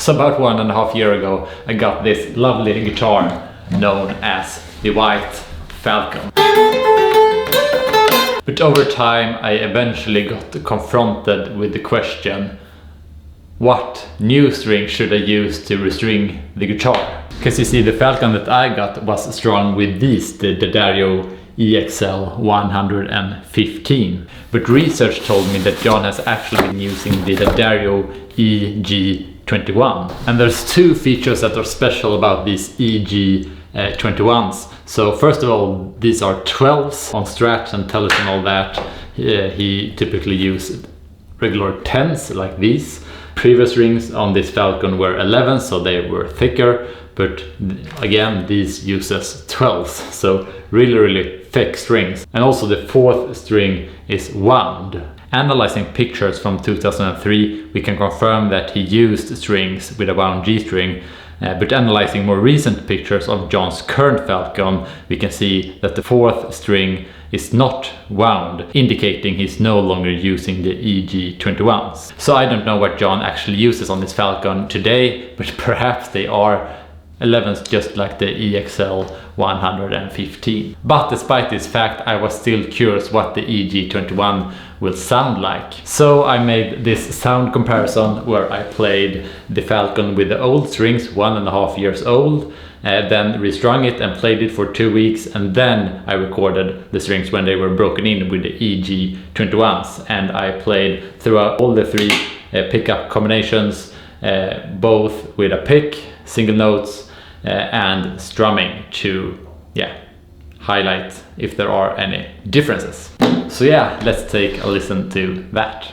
So about 1.5 years ago, I got this lovely guitar known as the White Falcon. But over time, I eventually got confronted with the question, what new string should I use to restring the guitar? Because you see, the Falcon that I got was strung with these, the Dario EXL 115. But research told me that John has actually been using the Dario EG21. And there's two features that are special about these EG21s. So first of all, these are 12s on Strat and Tellus and all that. He typically used regular 10s like these. Previous rings on this Falcon were 11s, so they were thicker. But again, these uses 12s, so really thick strings. And also the fourth string is wound. Analyzing pictures from 2003, we can confirm that he used strings with a wound G string. But analyzing more recent pictures of John's current Falcon, we can see that the fourth string is not wound, indicating he's no longer using the EG21s. So I don't know what John actually uses on this Falcon today, but perhaps they are 11s just like the EXL 115. But despite this fact, I was still curious what the EG21 will sound like. So I made this sound comparison where I played the Falcon with the old strings, 1.5 years old, then restrung it and played it for 2 weeks, and then I recorded the strings when they were broken in with the EG21s, and I played throughout all the three pickup combinations, both with a pick, single notes, and strumming to highlight if there are any differences. So yeah, let's take a listen to that.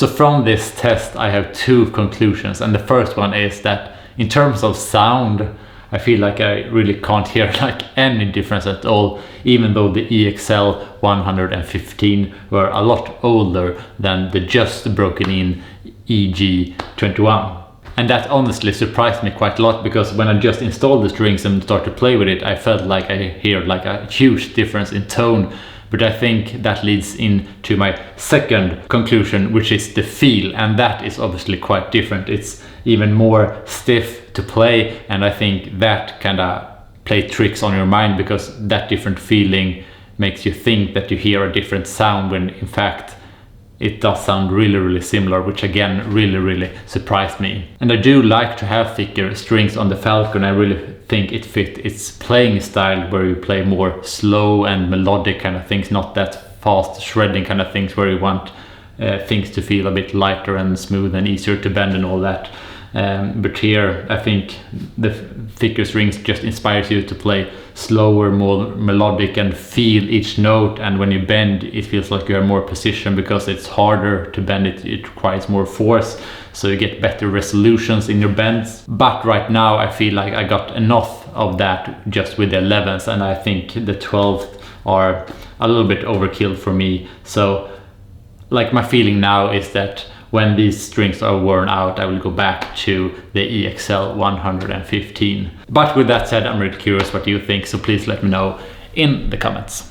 So from this test I have two conclusions, and the first one is that in terms of sound, I feel like I really can't hear like any difference at all, even though the EXL 115 were a lot older than the just broken in EG 21. And that honestly surprised me quite a lot, because when I just installed the strings and started to play with it, I felt like I hear like a huge difference in tone. But I think that leads into my second conclusion, which is the feel, and that is obviously quite different. It's even more stiff to play, and I think that kind of play tricks on your mind, because that different feeling makes you think that you hear a different sound when in fact it does sound really similar, which again really surprised me. And I do like to have thicker strings on the Falcon. I really think it fit its playing style, where you play more slow and melodic kind of things, not that fast shredding kind of things where you want things to feel a bit lighter and smooth and easier to bend and all that. But here I think the thicker strings just inspires you to play slower, more melodic, and feel each note, and when you bend it feels like you have more precision because it's harder to bend it, it requires more force, so you get better resolutions in your bends. But right now I feel like I got enough of that just with the 11s, and I think the 12s are a little bit overkill for me. So like my feeling now is that when these strings are worn out, I will go back to the EXL 115. But with that said, I'm really curious what you think, so please let me know in the comments.